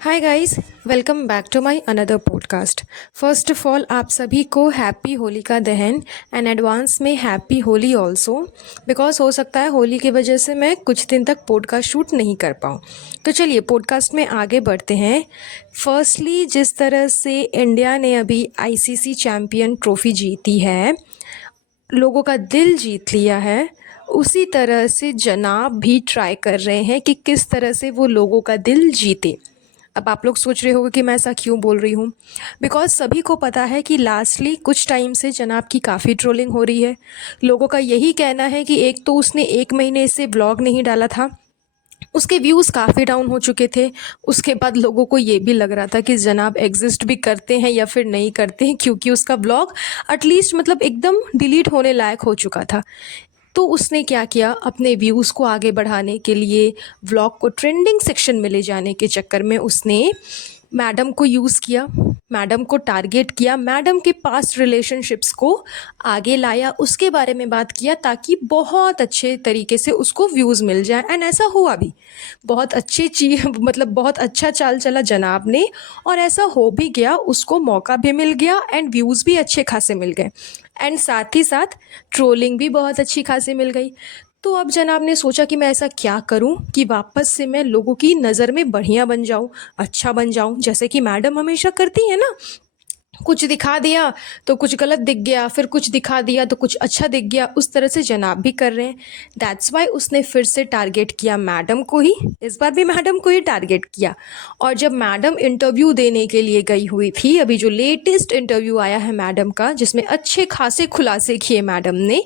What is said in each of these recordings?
Hi guys, welcome back to my another podcast. First of all आप सभी को happy Holika Dahan and advance में happy Holi also. Because हो सकता है होली की वजह से मैं कुछ दिन तक पॉडकास्ट शूट नहीं कर पाऊँ। तो चलिए पॉडकास्ट में आगे बढ़ते हैं। फर्स्टली जिस तरह से इंडिया ने अभी आईसीसी चैम्पियन ट्रॉफी जीती है, लोगों का दिल जीत लिया है, उसी तरह से जनाब भी ट्राई कर रहे हैं कि किस तरह से वो लोगों का दिल जीते। अब आप लोग सोच रहे होंगे कि मैं ऐसा क्यों बोल रही हूँ। बिकॉज सभी को पता है कि लास्टली कुछ टाइम से जनाब की काफ़ी ट्रोलिंग हो रही है। लोगों का यही कहना है कि एक तो उसने 1 महीने से व्लॉग नहीं डाला था, उसके व्यूज़ काफ़ी डाउन हो चुके थे। उसके बाद लोगों को ये भी लग रहा था कि जनाब एग्जिस्ट भी करते हैं या फिर नहीं करते हैं, क्योंकि उसका व्लॉग एटलीस्ट मतलब एकदम डिलीट होने लायक हो चुका था। तो उसने क्या किया, अपने व्यूज़ को आगे बढ़ाने के लिए व्लॉग को ट्रेंडिंग सेक्शन में ले जाने के चक्कर में उसने मैडम को यूज़ किया, मैडम को टारगेट किया, मैडम के पास्ट रिलेशनशिप्स को आगे लाया, उसके बारे में बात किया ताकि बहुत अच्छे तरीके से उसको व्यूज़ मिल जाए। एंड ऐसा हुआ भी, बहुत अच्छी चीज़ मतलब बहुत अच्छा चाल चला जनाब ने, और ऐसा हो भी गया, उसको मौका भी मिल गया एंड व्यूज़ भी अच्छे खासे मिल गए एंड साथ ही साथ ट्रोलिंग भी बहुत अच्छी खासी मिल गई। तो अब जनाब ने सोचा कि मैं ऐसा क्या करूं कि वापस से मैं लोगों की नज़र में बढ़िया बन जाऊं, अच्छा बन जाऊं, जैसे कि मैडम हमेशा करती है ना। कुछ दिखा दिया तो कुछ गलत दिख गया, फिर कुछ दिखा दिया तो कुछ अच्छा दिख गया, उस तरह से जनाब भी कर रहे हैं। दैट्स वाई उसने फिर से टारगेट किया मैडम को ही, इस बार भी मैडम को ही टारगेट किया। और जब मैडम इंटरव्यू देने के लिए गई हुई थी, अभी जो लेटेस्ट इंटरव्यू आया है मैडम का जिसमें अच्छे खासे खुलासे किए मैडम ने,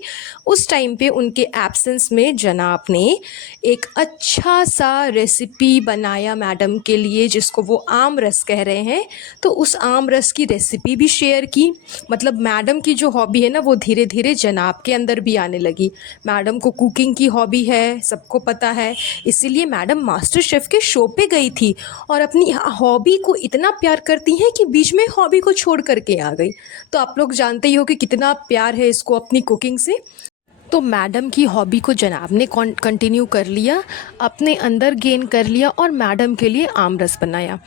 उस टाइम पे उनके एब्सेंस में जनाब ने एक अच्छा सा रेसिपी बनाया मैडम के लिए, जिसको वो आम रस कह रहे हैं। तो उस आम रस की रेसिपी भी शेयर की। मतलब मैडम की जो हॉबी है ना, वो धीरे धीरे जनाब के अंदर भी आने लगी। मैडम को कुकिंग की हॉबी है, सबको पता है, इसीलिए मैडम मास्टर शेफ़ के शो पे गई थी और अपनी हॉबी को इतना प्यार करती हैं कि बीच में हॉबी को छोड़ करके आ गई। तो आप लोग जानते ही हो कि कितना प्यार है इसको अपनी कुकिंग से। तो मैडम की हॉबी को जनाब ने कंटिन्यू कर लिया, अपने अंदर गेन कर लिया और मैडम के लिए आमरस बनाया।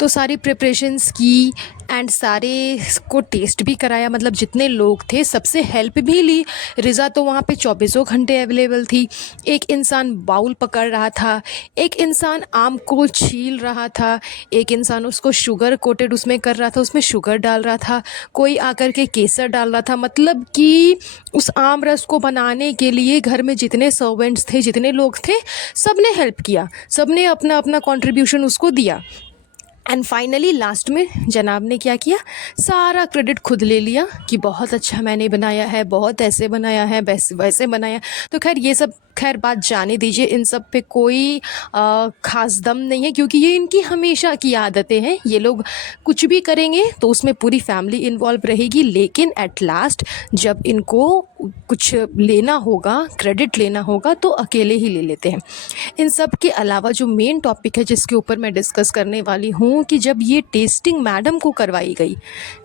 तो सारी प्रिपरेशंस की एंड सारे को टेस्ट भी कराया, मतलब जितने लोग थे सबसे हेल्प भी ली। रिज़ा तो वहाँ पे 24 घंटे अवेलेबल थी। एक इंसान बाउल पकड़ रहा था, एक इंसान आम को छील रहा था, एक इंसान उसको शुगर कोटेड उसमें कर रहा था, उसमें शुगर डाल रहा था, कोई आकर के केसर डाल रहा था। मतलब कि उस आम रस को बनाने के लिए घर में जितने सर्वेंट्स थे, जितने लोग थे, सब ने हेल्प किया, सब ने अपना अपना कंट्रीब्यूशन उसको दिया। एंड फाइनली लास्ट में जनाब ने क्या किया, सारा क्रेडिट खुद ले लिया कि बहुत अच्छा मैंने बनाया है, बहुत ऐसे बनाया है, वैसे वैसे बनाया। तो खैर ये सब खैर बात जाने दीजिए, इन सब पे कोई ख़ास दम नहीं है, क्योंकि ये इनकी हमेशा की आदतें हैं। ये लोग कुछ भी करेंगे तो उसमें पूरी फैमिली इन्वॉल्व रहेगी, लेकिन एट लास्ट जब इनको कुछ लेना होगा, क्रेडिट लेना होगा, तो अकेले ही ले लेते हैं। इन सब के अलावा जो मेन टॉपिक है जिसके ऊपर मैं डिस्कस करने वाली हूँ, कि जब ये टेस्टिंग मैडम को करवाई गई,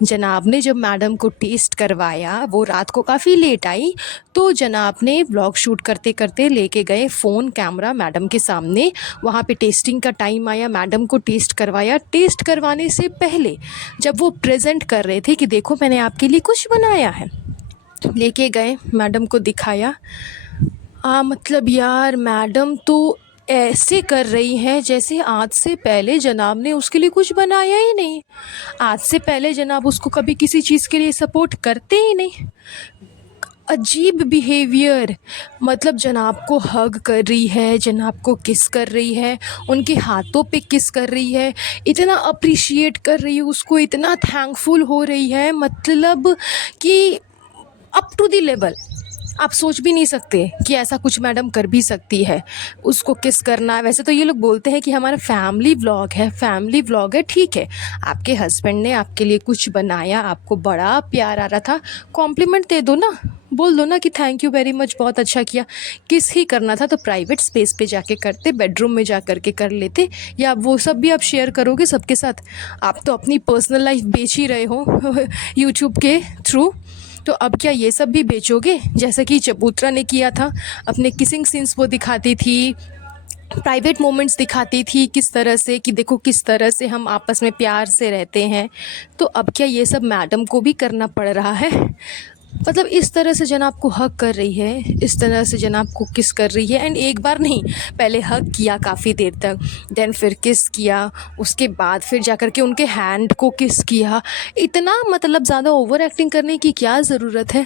जनाब ने जब मैडम को टेस्ट करवाया, वो रात को काफ़ी लेट आई, तो जनाब ने व्लॉग शूट करते करते लेके गए फ़ोन कैमरा मैडम के सामने। वहाँ पे टेस्टिंग का टाइम आया, मैडम को टेस्ट करवाया। टेस्ट करवाने से पहले जब वो प्रेजेंट कर रहे थे कि देखो मैंने आपके लिए कुछ बनाया है, लेके गए, मैडम को दिखाया। मतलब यार मैडम तो ऐसे कर रही हैं जैसे आज से पहले जनाब ने उसके लिए कुछ बनाया ही नहीं, आज से पहले जनाब उसको कभी किसी चीज़ के लिए सपोर्ट करते ही नहीं। अजीब बिहेवियर, मतलब जनाब को हग कर रही है, जनाब को किस कर रही है, उनके हाथों पे किस कर रही है, इतना अप्रिशिएट कर रही है उसको, इतना थैंकफुल हो रही है, मतलब कि अप टू द लेवल। आप सोच भी नहीं सकते कि ऐसा कुछ मैडम कर भी सकती है, उसको किस करना है। वैसे तो ये लोग बोलते हैं कि हमारा फैमिली व्लॉग है, फैमिली व्लॉग है, ठीक है, आपके हस्बैंड ने आपके लिए कुछ बनाया, आपको बड़ा प्यार आ रहा था, कॉम्प्लीमेंट दे दो ना, बोल दो ना कि थैंक यू वेरी मच, बहुत अच्छा किया। किस ही करना था तो प्राइवेट स्पेस पे जाके करते, बेडरूम में जा कर के कर लेते, या वो सब भी आप शेयर करोगे सबके साथ? आप तो अपनी पर्सनल लाइफ बेच ही रहे हो यूट्यूब के थ्रू, तो अब क्या ये सब भी बेचोगे? जैसे कि चबूतरा ने किया था, अपने किसिंग सीन्स वो दिखाती थी, प्राइवेट मोमेंट्स दिखाती थी किस तरह से कि देखो किस तरह से हम आपस में प्यार से रहते हैं। तो अब क्या ये सब मैडम को भी करना पड़ रहा है? मतलब इस तरह से जनाब को हग कर रही है, इस तरह से जनाब को किस कर रही है, एंड एक बार नहीं, पहले हग किया काफ़ी देर तक, देन फिर किस किया, उसके बाद फिर जा कर के उनके हैंड को किस किया। इतना मतलब ज़्यादा ओवर एक्टिंग करने की क्या ज़रूरत है?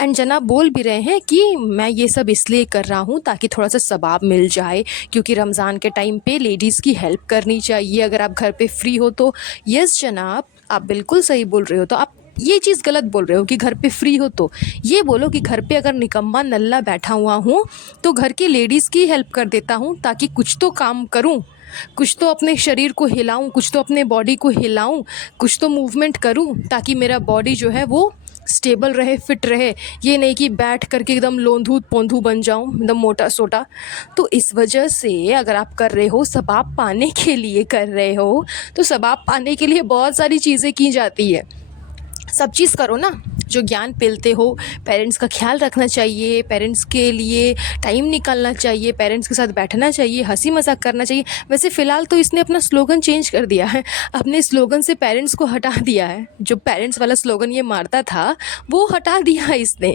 एंड जनाब बोल भी रहे हैं कि मैं ये सब इसलिए कर रहा हूँ ताकि थोड़ा सा सवाब मिल जाए, क्योंकि रमज़ान के टाइम पे लेडीज़ की हेल्प करनी चाहिए अगर आप घर पे फ्री हो तो। यस जनाब, आप बिल्कुल सही बोल रहे हो। तो आप ये चीज़ गलत बोल रहे हो कि घर पे फ्री हो तो। ये बोलो कि घर पे अगर निकम्मा नल्ला बैठा हुआ हूँ तो घर की लेडीज़ की हेल्प कर देता हूँ ताकि कुछ तो काम करूँ, कुछ तो अपने शरीर को हिलाऊं, कुछ तो अपने बॉडी को हिलाऊं, कुछ तो मूवमेंट करूं ताकि मेरा बॉडी जो है वो स्टेबल रहे, फिट रहे। ये नहीं कि बैठ करके एकदम लोंधू पोंधू बन जाऊं, एकदम मोटा सोटा। तो इस वजह से अगर आप कर रहे हो, सवाब पाने के लिए कर रहे हो, तो सवाब पाने के लिए बहुत सारी चीज़ें की जाती है। सब चीज़ करो ना जो ज्ञान पेलते हो। पेरेंट्स का ख्याल रखना चाहिए, पेरेंट्स के लिए टाइम निकालना चाहिए, पेरेंट्स के साथ बैठना चाहिए, हंसी मजाक करना चाहिए। वैसे फ़िलहाल तो इसने अपना स्लोगन चेंज कर दिया है, अपने स्लोगन से पेरेंट्स को हटा दिया है। जो पेरेंट्स वाला स्लोगन ये मारता था वो हटा दिया है इसने।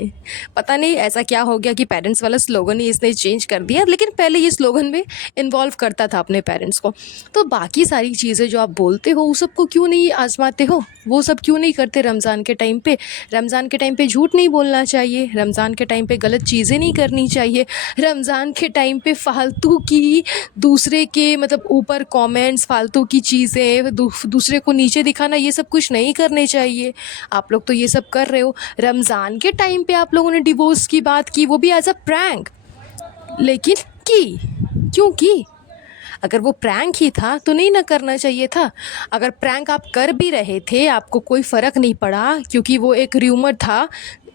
पता नहीं ऐसा क्या हो गया कि पेरेंट्स वाला स्लोगन ही इसने चेंज कर दिया, लेकिन पहले ये स्लोगन में इन्वॉल्व करता था अपने पेरेंट्स को। तो बाकी सारी चीज़ें जो आप बोलते हो उस सब को क्यों नहीं आजमाते हो? वो सब क्यों नहीं करते रमज़ान के टाइम पे? रमज़ान के टाइम पे झूठ नहीं बोलना चाहिए, रमज़ान के टाइम पे गलत चीज़ें नहीं करनी चाहिए, रमज़ान के टाइम पे फालतू की दूसरे के मतलब ऊपर कमेंट्स, फालतू की चीज़ें, दूसरे को नीचे दिखाना, ये सब कुछ नहीं करने चाहिए। आप लोग तो ये सब कर रहे हो। रमज़ान के टाइम पे आप लोगों ने डिवोर्स की बात की, वो भी एज अ प्रैंक। लेकिन की क्यों की? अगर वो प्रैंक ही था तो नहीं ना करना चाहिए था। अगर प्रैंक आप कर भी रहे थे, आपको कोई फ़र्क नहीं पड़ा क्योंकि वो एक र्यूमर था,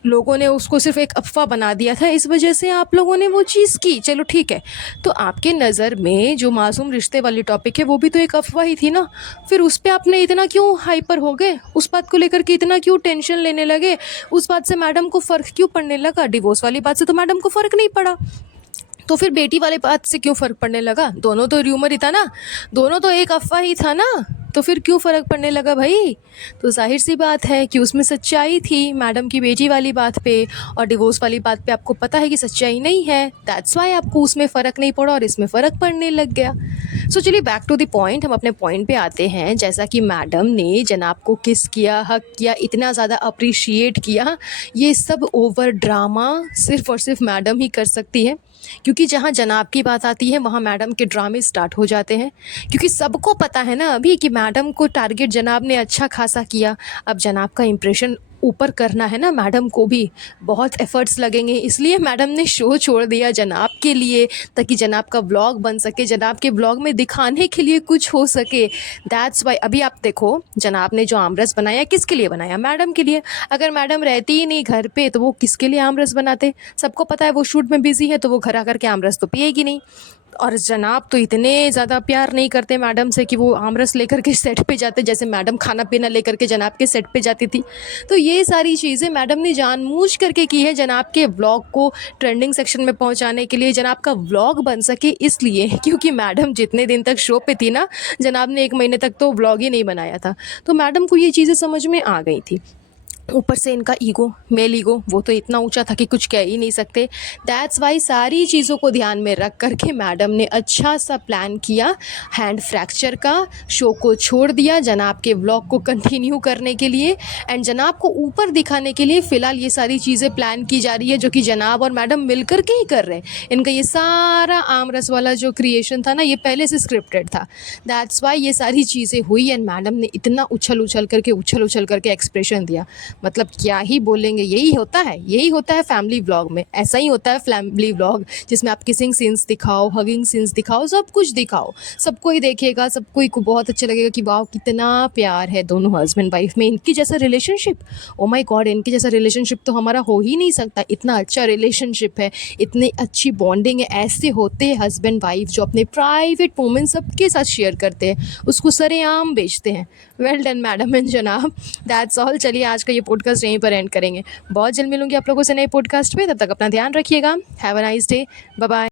लोगों ने उसको सिर्फ एक अफ़वाह बना दिया था, इस वजह से आप लोगों ने वो चीज़ की, चलो ठीक है। तो आपके नज़र में जो मासूम रिश्ते वाली टॉपिक है वो भी तो एक अफ़वाह ही थी ना। फिर उस पर आपने इतना क्यों हाइपर हो गए? उस बात को लेकर के इतना क्यों टेंशन लेने लगे? उस बात से मैडम को फ़र्क क्यों पड़ने लगा? डिवोर्स वाली बात से तो मैडम को फ़र्क नहीं पड़ा, तो फिर बेटी वाले बात से क्यों फ़र्क पड़ने लगा? दोनों तो र्यूमर ही था ना, दोनों तो एक अफ़वाह ही था ना, तो फिर क्यों फ़र्क पड़ने लगा भाई? तो ज़ाहिर सी बात है कि उसमें सच्चाई थी मैडम की बेटी वाली बात पे, और डिवोर्स वाली बात पे आपको पता है कि सच्चाई नहीं है। दैट्स वाई आपको उसमें फ़र्क नहीं पड़ा और इसमें फ़र्क पड़ने लग गया। सो चलिए बैक टू द पॉइंट, हम अपने पॉइंट पे आते हैं। जैसा कि मैडम ने जनाब को किस किया, हक किया, इतना ज़्यादा अप्रिशिएट किया, ये सब ओवर ड्रामा सिर्फ़ और सिर्फ मैडम ही कर सकती है, क्योंकि जहाँ जनाब की बात आती है वहाँ मैडम के ड्रामे स्टार्ट हो जाते हैं। क्योंकि सबको पता है ना अभी कि मैडम को टारगेट जनाब ने अच्छा खासा किया। अब जनाब का इम्प्रेशन ऊपर करना है ना, मैडम को भी बहुत एफर्ट्स लगेंगे, इसलिए मैडम ने शो छोड़ दिया जनाब के लिए, ताकि जनाब का व्लॉग बन सके, जनाब के व्लॉग में दिखाने के लिए कुछ हो सके। दैट्स वाई अभी आप देखो, जनाब ने जो आमरस बनाया किसके लिए बनाया? मैडम के लिए। अगर मैडम रहती ही नहीं घर पे तो वो किसके लिए आमरस बनाते? सबको पता है वो शूट में बिजी है, तो वो घर आकर के आमरस तो पिएगी नहीं। और जनाब तो इतने ज़्यादा प्यार नहीं करते मैडम से कि वो आमरस लेकर के सेट पे जाते, जैसे मैडम खाना पीना लेकर के जनाब के सेट पे जाती थी। तो ये सारी चीज़ें मैडम ने जानबूझ करके की है जनाब के व्लॉग को ट्रेंडिंग सेक्शन में पहुंचाने के लिए, जनाब का व्लॉग बन सके इसलिए। क्योंकि मैडम जितने दिन तक शो पे थी ना, जनाब ने 1 महीने तक तो व्लॉग ही नहीं बनाया था, तो मैडम को ये चीज़ें समझ में आ गई थी। ऊपर से इनका ईगो, मेल ईगो, वो तो इतना ऊंचा था कि कुछ कह ही नहीं सकते। दैट्स वाई सारी चीज़ों को ध्यान में रख करके मैडम ने अच्छा सा प्लान किया हैंड फ्रैक्चर का, शो को छोड़ दिया जनाब के व्लॉग को कंटिन्यू करने के लिए, एंड जनाब को ऊपर दिखाने के लिए फ़िलहाल ये सारी चीज़ें प्लान की जा रही है, जो कि जनाब और मैडम मिल कर के ही कर रहे हैं। इनका ये सारा आमरस वाला जो क्रिएशन था ना, ये पहले से स्क्रिप्टेड था। दैट्स वाई ये सारी चीज़ें हुई एंड मैडम ने इतना उछल उछल करके एक्सप्रेशन दिया, मतलब क्या ही बोलेंगे। यही होता है फैमिली व्लॉग में, ऐसा ही होता है फैमिली व्लॉग, जिसमें आप किसिंग सीन्स दिखाओ, हगिंग सीन्स दिखाओ, सब कुछ दिखाओ, सबको ही देखेगा, सबको ही को बहुत अच्छा लगेगा कि वाह कितना प्यार है दोनों हस्बैंड वाइफ में, इनकी जैसा रिलेशनशिप, ओ माय गॉड, इनकी जैसा रिलेशनशिप तो हमारा हो ही नहीं सकता। इतना अच्छा रिलेशनशिप है, इतनी अच्छी बॉन्डिंग है। ऐसे होते हैं हस्बैंड वाइफ जो अपने प्राइवेट मोमेंट सबके साथ शेयर करते हैं, उसको सरेआम बेचते हैं। वेल डन मैडम एंड जनाब, दैट्स ऑल। चलिए आज का ये पॉडकास्ट यहीं पर एंड करेंगे। बहुत जल्द मिलूंगी आप लोगों से नए पॉडकास्ट में, तब तक अपना ध्यान रखिएगा। Have a nice day, bye bye.